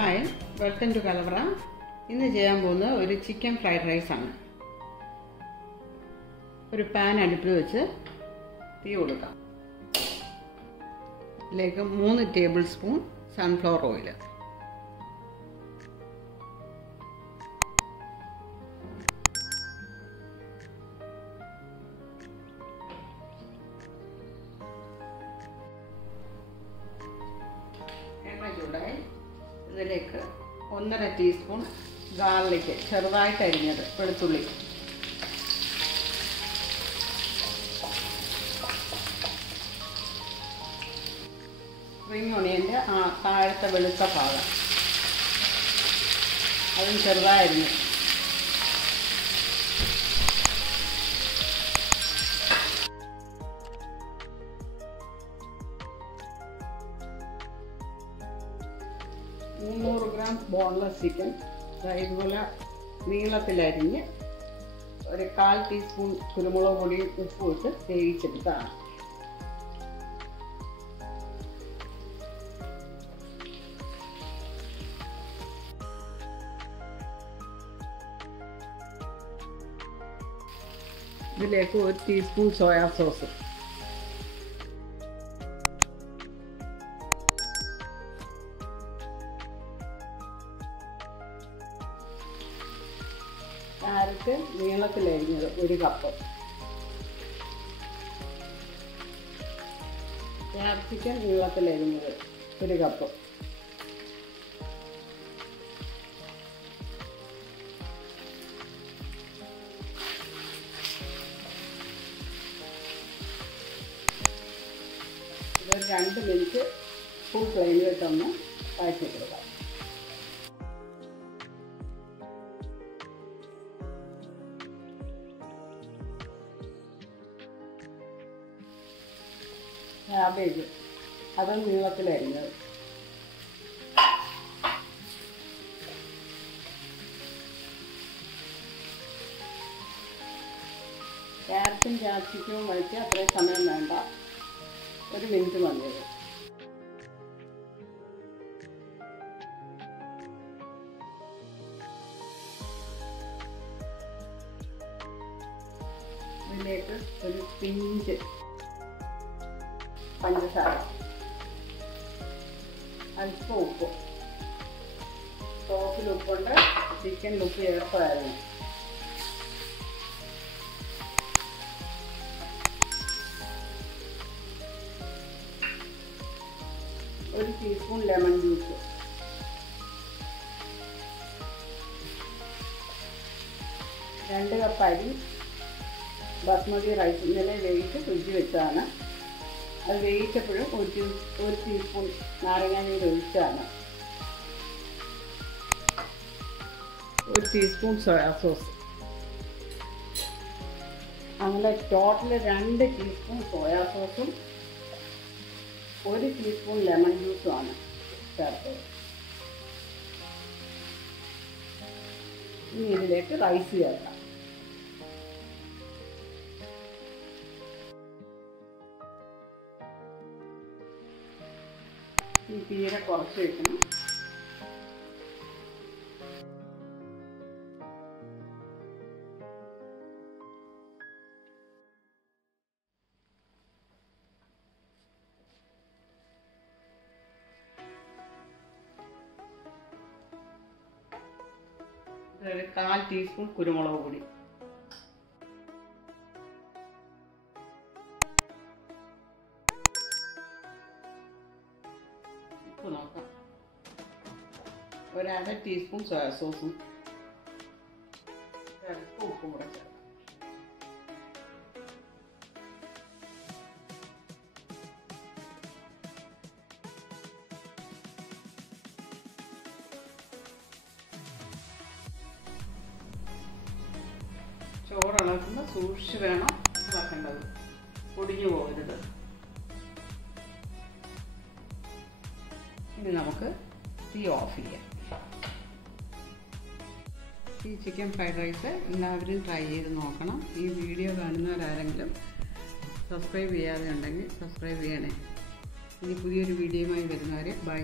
Hi, welcome to Calavra. ഇന്ന് ചെയ്യാൻ പോകുന്നത് ഒരു ചിക്കൻ ഫ്രൈഡ് റൈസ് ആണ്. ഒരു പാൻ അടുപ്പിൽ വെച്ച് തീ കൊടുക്കാം. ഇതിലേക്ക് 3 ടേബിൾ സ്പൂൺ സൺഫ്ലവർ ഓയിൽ. എണ്ണ ചൂടായി ഇതിലേക്ക് 1.5 ടീസ്പൂൺ ഗാർലിക് ചെറുതായിട്ട് അരിഞ്ഞത് വെളുത്തുള്ളി, സ്പ്രിംഗ് ഒണിയൻ്റെ താഴത്തെ വെളുത്ത ഭാഗം അതും ചെറുതായി അരിഞ്ഞ്, gram boneless chicken ഇതുപോലെ നീളത്തിലരിഞ്ഞ് ഒരു 1/4 ടീസ്പൂൺ കുരുമുളക് പൊടിയും ഉപ്പും ഇട്ട് വേവിച്ചെടുത്താണ്. ഇതിലേക്ക് 1 ടീസ്പൂൺ സോയാ സോസ്, ക്യാരറ്റ് നീളത്തിലരിഞ്ഞത് 1 കപ്പ്, ക്യാപ്സിക്കം നീളത്തിലരിഞ്ഞത് 1 കപ്പ്, ഇത് 2 മിനിറ്റ് ഫുൾ ഫ്ലെയിമിലിട്ടൊന്ന് വഴറ്റിയെടുക്കാം. Cabbage അത് നീളത്തിലരിഞ്ഞത്, ക്യാരറ്റും ക്യാപ്സിക്കവും വഴറ്റി അത്രയും സമയം വേണ്ട, 1 മിനിറ്റ് മതിയത്. ഇതിലേക്ക് ഒരു പിഞ്ച് പഞ്ചസാര, അല്പം ഉപ്പ്, സോസിൽ ഉപ്പുണ്ട്, ചിക്കനിൽ ഉപ്പ് ചേർത്തായിരുന്നു. ഒരു ടീസ്പൂൺ ലെമൺ ജ്യൂസ്, രണ്ട് കപ്പ് അരി ബസ്മതി റൈസ് ഇന്നലെ വേവിച്ച് ഫ്രിഡ്ജിൽ വെച്ചതാണ്. അത് വേവിച്ചപ്പോഴും 1 ടീസ്പൂൺ നാരങ്ങാനീര് ഒഴിച്ചാണ്. 1 ടീസ്പൂൺ സോയാ സോസ്, അങ്ങനെ ടോട്ടൽ 2 ടീസ്പൂൺ സോയാ സോസും 1 ടീസ്പൂൺ ലെമൺ ജ്യൂസുമാണ് ചേർത്തത്. ഇനി ഇതിലേക്ക് റൈസ് ചേർക്കാം. ഈ തീരെ കുറച്ച് വയ്ക്കണം. ഒരു 1/4 ടീസ്പൂൺ കുരുമുളക് പൊടി, ഉപ്പ് നോക്കാം, 1/2 ടീസ്പൂൺ സോയാ സോസും ഉപ്പും കൂടെ ചേർക്കാം. ചോറ് ഇളക്കുമ്പോൾ സൂക്ഷിച്ച് വേണം ഇളക്കേണ്ടത്, പൊടിഞ്ഞു പോകരുത്. ഇനി നമുക്ക് തീ ഓഫ് ചെയ്യാം. ഈ ചിക്കൻ ഫ്രൈഡ് റൈസ് എല്ലാവരും ട്രൈ ചെയ്ത് നോക്കണം. ഈ വീഡിയോ കാണുന്നവരാരെങ്കിലും സബ്സ്ക്രൈബ് ചെയ്യാതെ ഉണ്ടെങ്കിൽ സബ്സ്ക്രൈബ് ചെയ്യണേ. ഇനി പുതിയൊരു വീഡിയോയുമായി വരുന്നവരെ ബൈ.